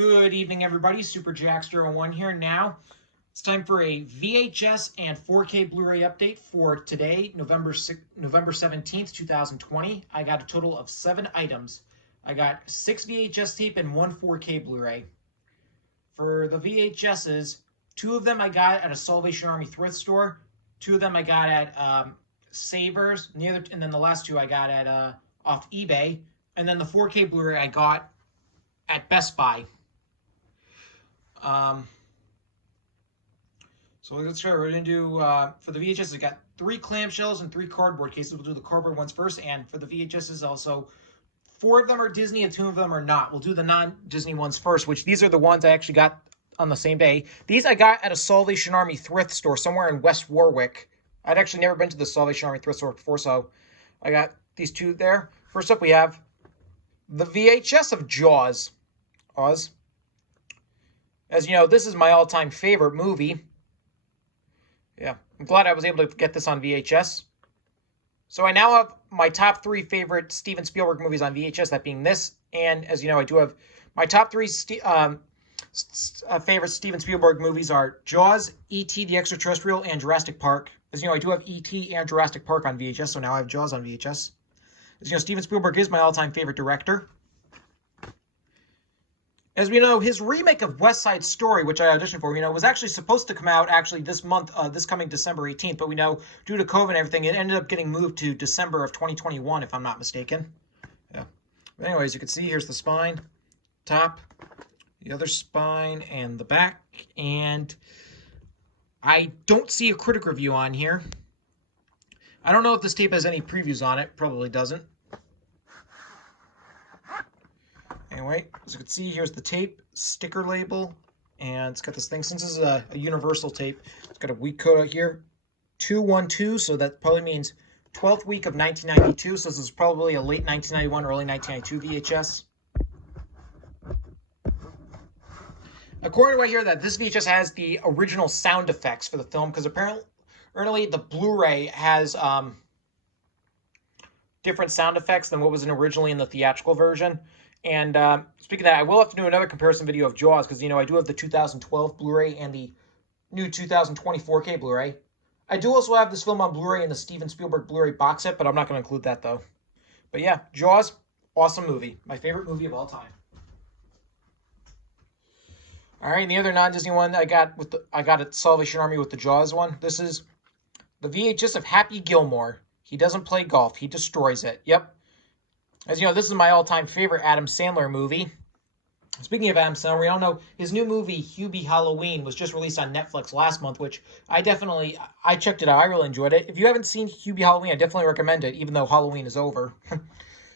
Good evening, everybody. Super Jackster01 here. Now, it's time for a VHS and 4K Blu-ray update for today, November 17th, 2020. I got a total of 7 items. I got 6 VHS tape and 1 4K Blu-ray. For the VHSs, 2 of them I got at a Salvation Army thrift store. 2 of them I got at Savers, and then the last 2 I got at off eBay. And then the 4K Blu-ray I got at Best Buy. So let's start. We're going to do, for the VHS, I got 3 clamshells and 3 cardboard cases. We'll do the cardboard ones first. And for the VHSs also, 4 of them are Disney and 2 of them are not. We'll do the non-Disney ones first, which these are the ones I actually got on the same day. These I got at a Salvation Army thrift store somewhere in West Warwick. I'd actually never been to the Salvation Army thrift store before, so I got these 2 there. First up, we have the VHS of Jaws. Oz. As you know, this is my all-time favorite movie. Yeah, I'm glad I was able to get this on VHS. So I now have my top 3 favorite Steven Spielberg movies on VHS, that being this, and as you know, I do have my top 3 favorite Steven Spielberg movies are Jaws, E.T. the Extraterrestrial, and Jurassic Park. As you know, I do have E.T. and Jurassic Park on VHS, so now I have Jaws on VHS. As you know, Steven Spielberg is my all-time favorite director. As we know, his remake of West Side Story, which I auditioned for, was actually supposed to come out this month, this coming December 18th. But we know, due to COVID and everything, it ended up getting moved to December of 2021, if I'm not mistaken. Yeah. But anyways, you can see here's the spine, top, the other spine, and the back. And I don't see a critic review on here. I don't know if this tape has any previews on it. Probably doesn't. Anyway, as you can see, here's the tape, sticker label, and it's got this thing. Since this is a universal tape, it's got a week code out here, 212, so that probably means 12th week of 1992, so this is probably a late 1991, early 1992 VHS. According to what I hear, that this VHS has the original sound effects for the film, because apparently the Blu-ray has different sound effects than what was originally in the theatrical version. And speaking of that, I will have to do another comparison video of Jaws, because, I do have the 2012 Blu-ray and the new 2020 4K Blu-ray. I do also have this film on Blu-ray in the Steven Spielberg Blu-ray box set, but I'm not going to include that, though. But yeah, Jaws, awesome movie. My favorite movie of all time. All right, and the other non-Disney one I got at Salvation Army with the Jaws one. This is the VHS of Happy Gilmore. He doesn't play golf. He destroys it. Yep. As you know, this is my all-time favorite Adam Sandler movie. Speaking of Adam Sandler, we all know his new movie, Hubie Halloween, was just released on Netflix last month, which I checked it out. I really enjoyed it. If you haven't seen Hubie Halloween, I definitely recommend it, even though Halloween is over.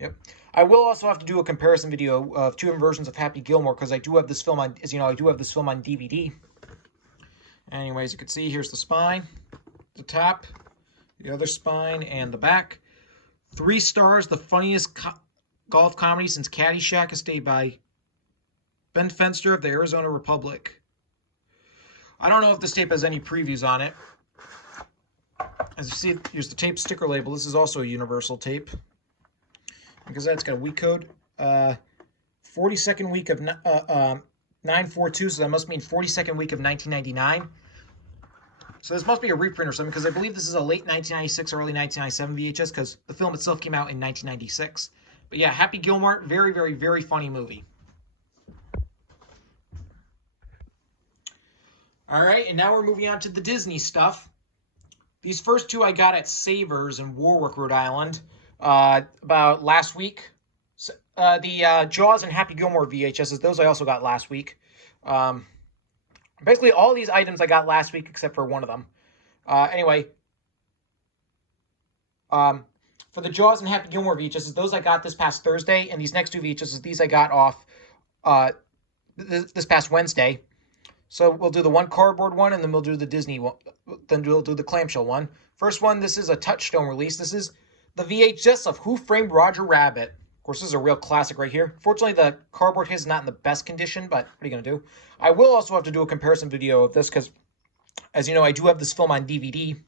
Yep. I will also have to do a comparison video of 2 versions of Happy Gilmore, because I do have this film on, as you know, I do have this film on DVD. Anyways, you can see here's the spine, the top, the other spine, and the back. 3 stars, the funniest golf comedy since Caddyshack, is stayed by Ben Fenster of the Arizona Republic. I don't know if this tape has any previews on it. As you see, here's the tape sticker label. This is also a universal tape. Because that's got a week code. 42nd week of 942, so that must mean 42nd week of 1999. So this must be a reprint or something, because I believe this is a late 1996 or early 1997 VHS, because the film itself came out in 1996. But yeah, Happy Gilmore, very, very, very funny movie. All right, and now we're moving on to the Disney stuff. These first 2 I got at Savers in Warwick, Rhode Island, about last week. The Jaws and Happy Gilmore VHSs, those I also got last week. Basically, all these items I got last week except for one of them. Anyway, for the Jaws and Happy Gilmore VHSs, those I got this past Thursday, and these next 2 VHSs, these I got off this past Wednesday. So we'll do the 1 cardboard one, and then we'll do the Disney one. Then we'll do the clamshell one. First one, this is a Touchstone release. This is the VHS of Who Framed Roger Rabbit. Of course, this is a real classic right here. Fortunately, the cardboard case is not in the best condition, but what are you going to do? I will also have to do a comparison video of this, because, as you know, I do have this film on DVD.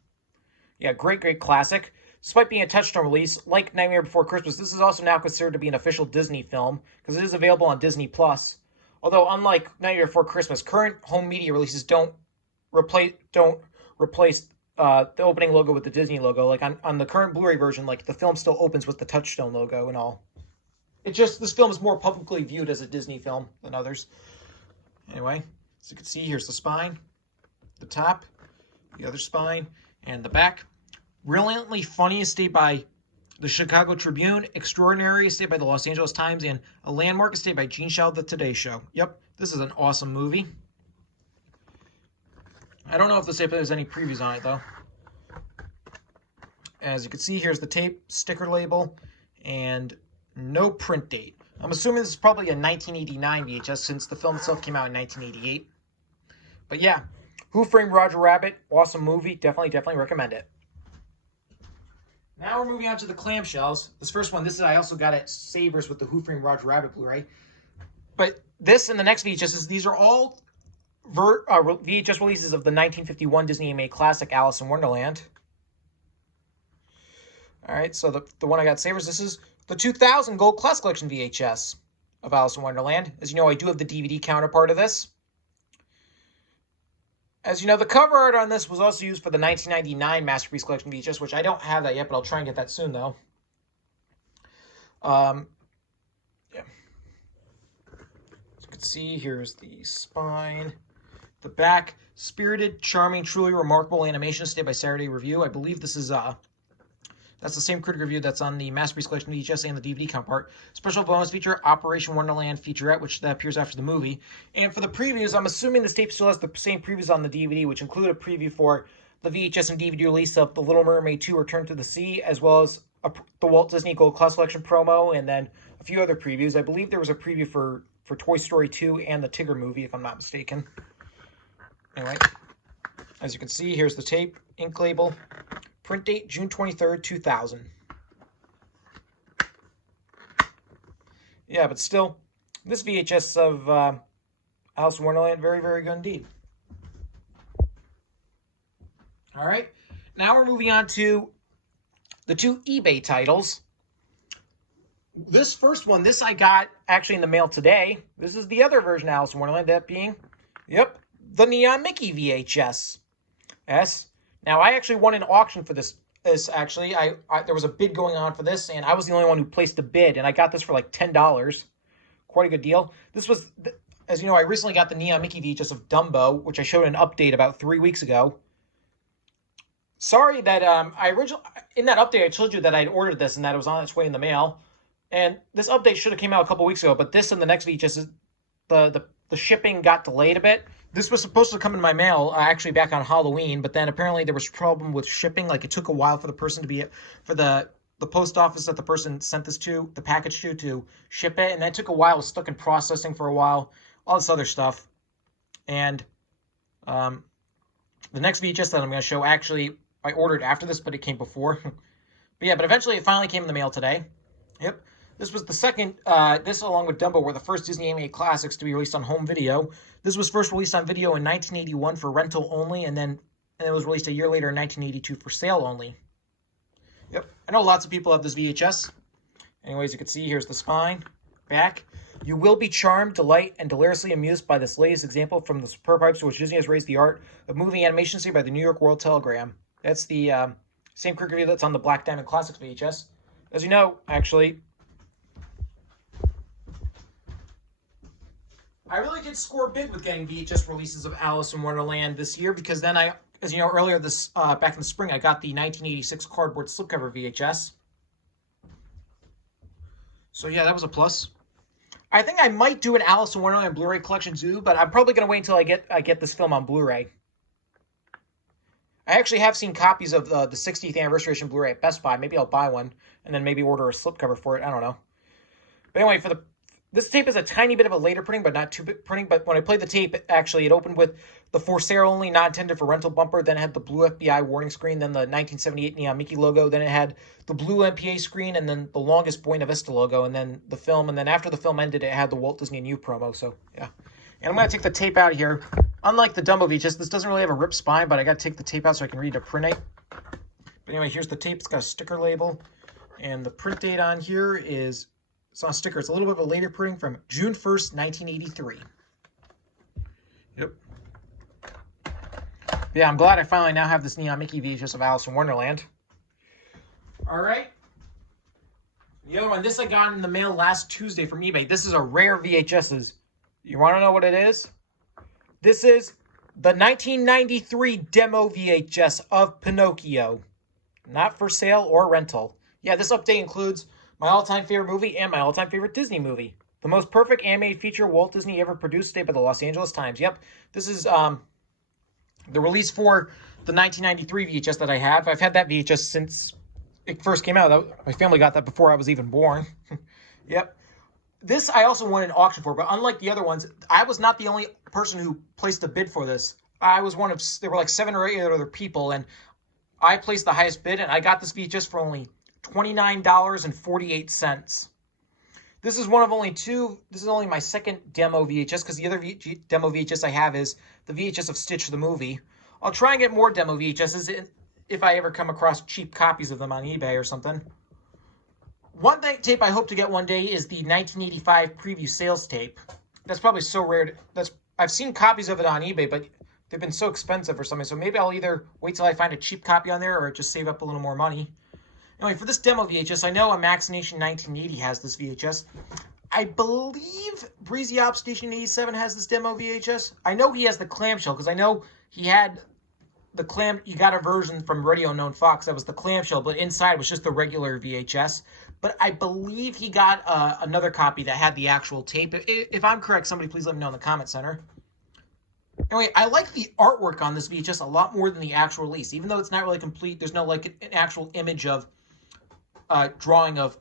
Yeah, great, great classic. Despite being a Touchstone release, like Nightmare Before Christmas, this is also now considered to be an official Disney film, because it is available on Disney+. Although, unlike Nightmare Before Christmas, current home media releases don't replace the opening logo with the Disney logo. Like on the current Blu-ray version, like the film still opens with the Touchstone logo and all. It just this film is more publicly viewed as a Disney film than others. Anyway, as you can see, here's the spine, the top, the other spine, and the back. Brilliantly Funny is stated by the Chicago Tribune, Extraordinary is stated by the Los Angeles Times, and A Landmark is stated by Gene Shaw, The Today Show. Yep, this is an awesome movie. I don't know if there's any previews on it, though. As you can see, here's the tape, sticker label, and no print date. I'm assuming this is probably a 1989 VHS since the film itself came out in 1988. But yeah, Who Framed Roger Rabbit? Awesome movie. Definitely recommend it. Now we're moving on to the clamshells. This first one, I also got at Savers with the Who Framed Roger Rabbit Blu-ray. But this and the next VHSs, these are all VHS releases of the 1951 Disney animated classic Alice in Wonderland. All right, so the one I got at Savers, this is the 2000 Gold Class Collection VHS of Alice in Wonderland. As you know, I do have the DVD counterpart of this. As you know, the cover art on this was also used for the 1999 Masterpiece Collection VHS, which I don't have that yet, but I'll try and get that soon, though. Yeah. As you can see, here's the spine. The back, spirited, charming, truly remarkable animation stated by Saturday Review. I believe this is that's the same critic review that's on the Masterpiece Collection VHS and the DVD counterpart. Special bonus feature, Operation Wonderland featurette, which that appears after the movie. And for the previews, I'm assuming this tape still has the same previews on the DVD, which include a preview for the VHS and DVD release of The Little Mermaid 2: Return to the Sea, as well as the Walt Disney Gold Class Collection promo, and then a few other previews. I believe there was a preview for Toy Story 2 and the Tigger movie, if I'm not mistaken. Anyway, as you can see, here's the tape, ink label, print date, June 23rd, 2000. Yeah, but still, this VHS of Alice in Wonderland, very good indeed. All right, now we're moving on to the two eBay titles. This first one, this I got actually in the mail today. This is the other version of Alice in Wonderland, that being, yep, the Neon Mickey VHS. Yes. Now, I actually won an auction for this. Actually, there was a bid going on for this, and I was the only one who placed a bid, and I got this for like $10. Quite a good deal. This was, as you know, I recently got the Neon Mickey VHS of Dumbo, which I showed an update about 3 weeks ago. Sorry that in that update I told you that I'd ordered this and that it was on its way in the mail, and this update should have came out a couple weeks ago. But this and the next VHS, the shipping got delayed a bit. This was supposed to come in my mail actually back on Halloween, but then apparently there was a problem with shipping. Like it took a while for the person to be for the post office that the person sent this to, the package to ship it, and that took a while. It was stuck in processing for a while, all this other stuff. And the next VHS that I'm going to show, actually I ordered after this, but it came before. But yeah, but eventually it finally came in the mail today. Yep. This was the second, this along with Dumbo were the first Disney animated classics to be released on home video. This was first released on video in 1981 for rental only, and then it was released a year later in 1982 for sale only. Yep, I know lots of people have this VHS. Anyways, you can see here's the spine, back. You will be charmed, delight, and deliriously amused by this latest example from the superb pipes to which Disney has raised the art of moving animation saved by the New York World Telegram. That's the same cricket review that's on the Black Diamond Classics VHS. As you know, actually, I really did score big with getting VHS releases of Alice in Wonderland this year because then as you know, earlier this back in the spring, I got the 1986 cardboard slipcover VHS. So yeah, that was a plus. I think I might do an Alice in Wonderland Blu-ray collection too, but I'm probably gonna wait until I get this film on Blu-ray. I actually have seen copies of the 60th anniversary edition Blu-ray at Best Buy. Maybe I'll buy one and then maybe order a slipcover for it. I don't know. But anyway, this tape is a tiny bit of a later printing, but not too big printing. But when I played the tape, actually, it opened with the for sale only, not intended for rental bumper. Then it had the blue FBI warning screen, then the 1978 Neon Mickey logo. Then it had the blue MPA screen, and then the longest Buena Vista logo, and then the film. And then after the film ended, it had the Walt Disney New promo. So, yeah. And I'm going to take the tape out of here. Unlike the Dumbo VHS, this doesn't really have a ripped spine, but I got to take the tape out so I can read a print date. But anyway, here's the tape. It's got a sticker label. And the print date on here is It's on a sticker. It's a little bit of a later printing from June 1st, 1983. Yep. Yeah, I'm glad I finally now have this Neon Mickey VHS of Alice in Wonderland. All right. The other one, this I got in the mail last Tuesday from eBay. This is a rare VHS. You want to know what it is? This is the 1993 demo VHS of Pinocchio. Not for sale or rental. Yeah, this update includes my all-time favorite movie and my all-time favorite Disney movie. The most perfect animated feature Walt Disney ever produced, today by the Los Angeles Times. Yep, this is the release for the 1993 VHS that I have. I've had that VHS since it first came out. My family got that before I was even born. Yep. This I also won an auction for, but unlike the other ones, I was not the only person who placed a bid for this. I was one of, there were like 7 or 8 other people, and I placed the highest bid, and I got this VHS for only $29.48. This is one of only 2. This is only my second demo VHS, because the other demo VHS I have is the VHS of Stitch the movie. I'll try and get more demo VHSs if I ever come across cheap copies of them on eBay or something. One tape I hope to get one day is the 1985 preview sales tape. That's probably so rare. I've seen copies of it on eBay, but they've been so expensive or something. So maybe I'll either wait till I find a cheap copy on there or just save up a little more money. Anyway, for this demo VHS, I know Max Nation 1980 has this VHS. I believe Breezy Op Station 87 has this demo VHS. I know he has the clamshell, because I know he had the clam. You got a version from Radio Unknown Fox that was the clamshell, but inside was just the regular VHS. But I believe he got another copy that had the actual tape. If I'm correct, somebody please let me know in the comment center. Anyway, I like the artwork on this VHS a lot more than the actual release. Even though it's not really complete, there's no like an actual image of drawing of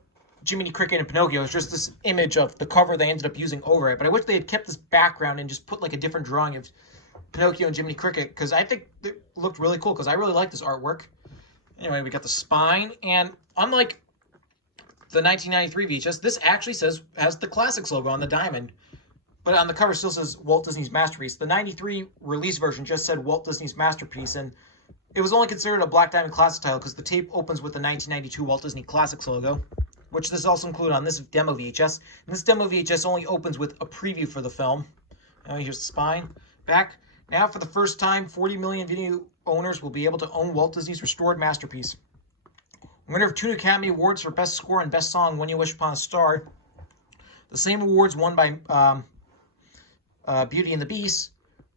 Jiminy Cricket and Pinocchio. It's just this image of the cover they ended up using over it. But I wish they had kept this background and just put like a different drawing of Pinocchio and Jiminy Cricket, because I think it looked really cool, because I really like this artwork. Anyway, we got the spine, and unlike the 1993 VHS, this actually has the Classics logo on the diamond, but on the cover still says Walt Disney's Masterpiece. The 93 release version just said Walt Disney's Masterpiece, and it was only considered a Black Diamond Classic title because the tape opens with the 1992 Walt Disney Classics logo, which this is also included on this demo VHS. And this demo VHS only opens with a preview for the film. Now here's the spine. Back. Now, for the first time, 40 million video owners will be able to own Walt Disney's restored masterpiece. Winner of 2 Academy Awards for Best Score and Best Song, When You Wish Upon a Star. The same awards won by Beauty and the Beast.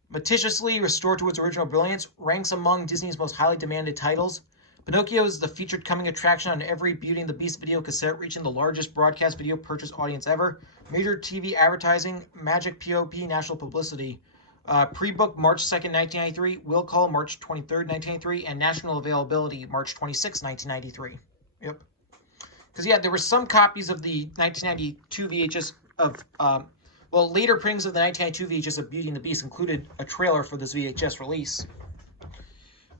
Meticulously restored to its original brilliance, ranks among Disney's most highly demanded titles. Pinocchio is the featured coming attraction on every Beauty and the Beast video cassette, reaching the largest broadcast video purchase audience ever. Major TV advertising, Magic POP national publicity. Pre-book March 2nd, 1993, will call March 23rd, 1993, and national availability March 26th, 1993. Yep. Because, yeah, there were some copies of the 1992 VHS of, later printings of the 1992 VHS of Beauty and the Beast included a trailer for this VHS release.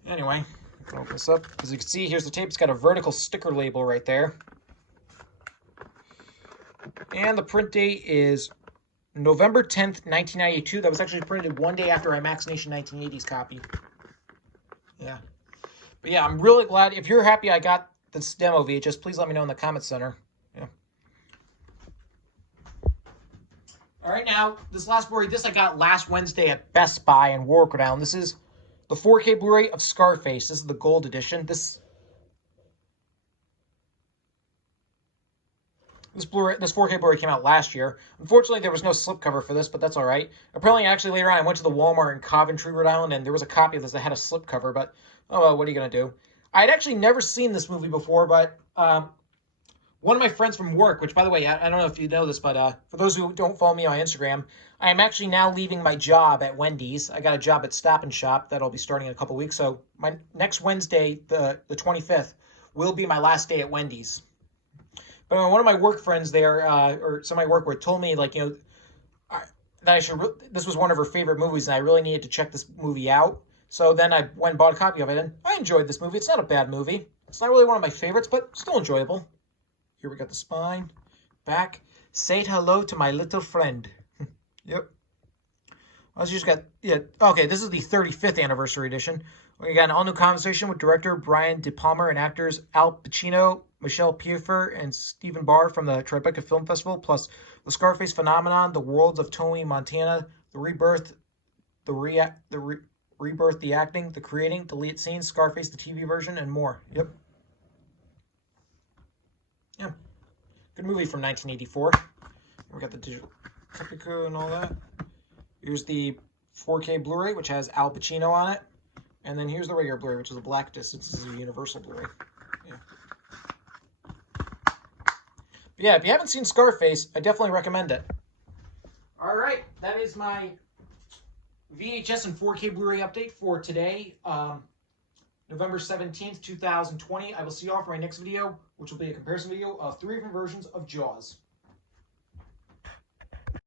Anyway, I'll open this up. As you can see, here's the tape. It's got a vertical sticker label right there. And the print date is November 10th, 1992. That was actually printed one day after Max Nation 1980's copy. Yeah. But yeah, I'm really glad. If you're happy I got this demo VHS, please let me know in the comment center. Yeah. All right, now, this last Blu-ray, this I got last Wednesday at Best Buy in Warwick, Rhode Island. This is the 4K Blu-ray of Scarface. This is the gold edition. This 4K Blu-ray came out last year. Unfortunately, there was no slipcover for this, but that's all right. Apparently, actually, later on, I went to the Walmart in Coventry, Rhode Island, and there was a copy of this that had a slipcover, but, oh well, what are you going to do? I'd actually never seen this movie before, but one of my friends from work, which, by the way, I don't know if you know this, but for those who don't follow me on Instagram, I am actually now leaving my job at Wendy's. I got a job at Stop and Shop that'll be starting in a couple weeks, so my next Wednesday, the 25th, will be my last day at Wendy's. But one of my work friends there, or somebody I work with, told me, like, that I should. This was one of her favorite movies, and I really needed to check this movie out. So then I went and bought a copy of it, and I enjoyed this movie. It's not a bad movie. It's not really one of my favorites, but still enjoyable. Here we got the spine, back. Say hello to my little friend. Yep. I just got, yeah, okay, this is the 35th anniversary edition. We got an all-new conversation with director Brian De Palma and actors Al Pacino, Michelle Pfeiffer, and Stephen Barr from the Tribeca Film Festival, plus the Scarface phenomenon, the worlds of Tony Montana, the rebirth, rebirth, the acting, the creating, deleted scenes, Scarface, the TV version, and more. Yep. Yeah. Good movie from 1984. We got the digital Tribeca and all that. Here's the 4K Blu-ray, which has Al Pacino on it. And then here's the regular Blu-ray, which is a black disc. This is a universal Blu-ray. Yeah. But yeah, if you haven't seen Scarface, I definitely recommend it. All right, that is my VHS and 4K Blu-ray update for today, November 17th, 2020. I will see you all for my next video, which will be a comparison video of 3 different versions of Jaws.